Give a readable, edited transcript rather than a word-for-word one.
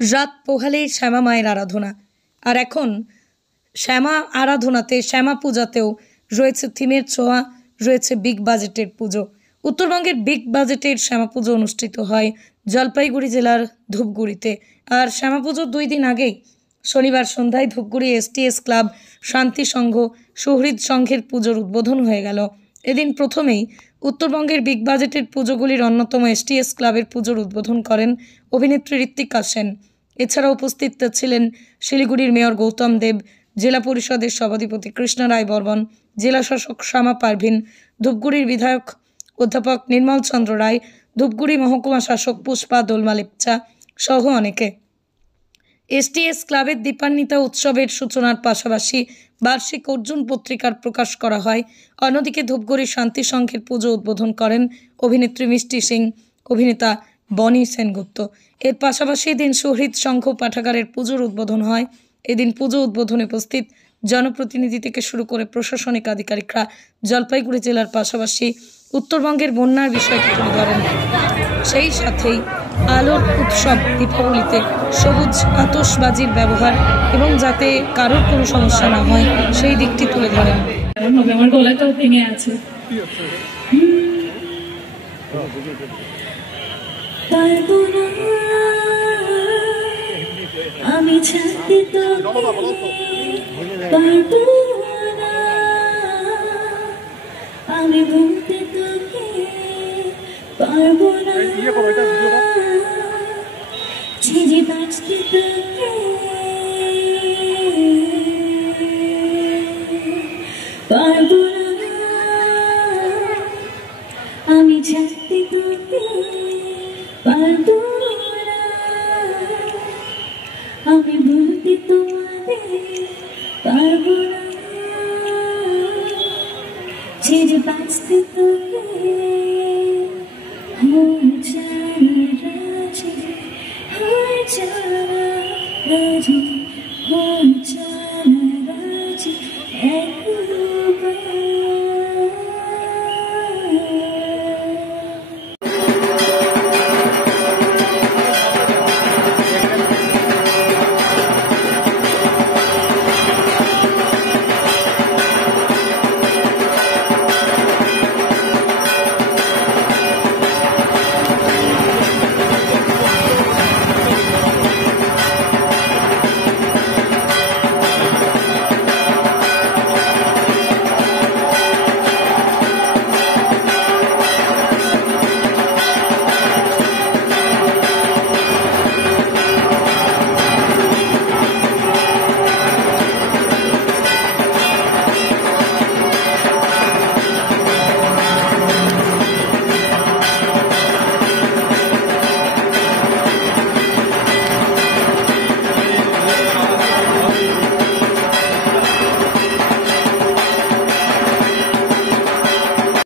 রাত পোহালেই শ্যামা মায়ের আরাধনা। আর এখন শ্যামা আরাধনাতে, শ্যামা পূজাতেও রয়েছে থিমের ছোঁয়া, রয়েছে বিগ বাজেটের পুজো। উত্তরবঙ্গের বিগ বাজেটের শ্যামা পুজো অনুষ্ঠিত হয় জলপাইগুড়ি জেলার ধূপগুড়িতে। আর শ্যামা পুজোর 2 দিন আগেই শনিবার সন্ধ্যায় ধূপগুড়ি এসটিএস ক্লাব, শান্তি সংঘ, সুহৃদ সংঘের পুজোর উদ্বোধন হয়ে গেল। এদিন প্রথমেই উত্তরবঙ্গের বিগ বাজেটের পুজোগুলির অন্যতম এসটিএস ক্লাবের পুজোর উদ্বোধন করেন অভিনেত্রী ঋত্বিকা সেন। এছাড়া উপস্থিত ছিলেন শিলিগুড়ির মেয়র গৌতম দেব, জেলা পরিষদের সভাধিপতি কৃষ্ণ রায় বর্মন, জেলা শাসক শ্যামা পারভিন, ধূপগুড়ির বিধায়ক অধ্যাপক নির্মল চন্দ্র রায়, ধূপগুড়ি মহকুমা শাসক পুষ্পা দোলমা লেপচা সহ অনেকে। এসটিএস ক্লাবের দীপান্বিতা উৎসবের সূচনার পাশাপাশি বার্ষিক অর্জুন পত্রিকার প্রকাশ করা হয়। অন্যদিকে ধূপগুড়ির শান্তি সংঘের পুজো উদ্বোধন করেন অভিনেত্রী মিষ্টি সিং, অভিনেতা বনি সেনগুপ্ত। এর পাশাপাশি এদিন সুহৃদ সংঘ পাঠাগারের পুজোর উদ্বোধন হয়। এদিন পুজো উদ্বোধনে উপস্থিত জনপ্রতিনিধি থেকে শুরু করে প্রশাসনিক আধিকারিকরা জলপাইগুড়ি জেলার পাশাপাশি উত্তরবঙ্গের বন্যার বিষয়টি তুলে ধরেন। সেই সাথেই আলোর উৎসব দীপাবলিতে সবুজ আতশবাজির ব্যবহার এবং যাতে কারোর কোনো সমস্যা না হয় সেই দিকটি তুলে ধরেন। আমার গলাটাও ভেঙে আছে। আমি ছাড়তে তোকে পারবো না, আমি ভুলতে তোকে পারবো না, ছেড়ে বাঁচতে তোকে পারবো না, আমি ছাড়তে তোকে পারবো না, আমি ভুলতে তোমাদের পারবো না, ছেড়ে বাঁচতে তোকে রাজি,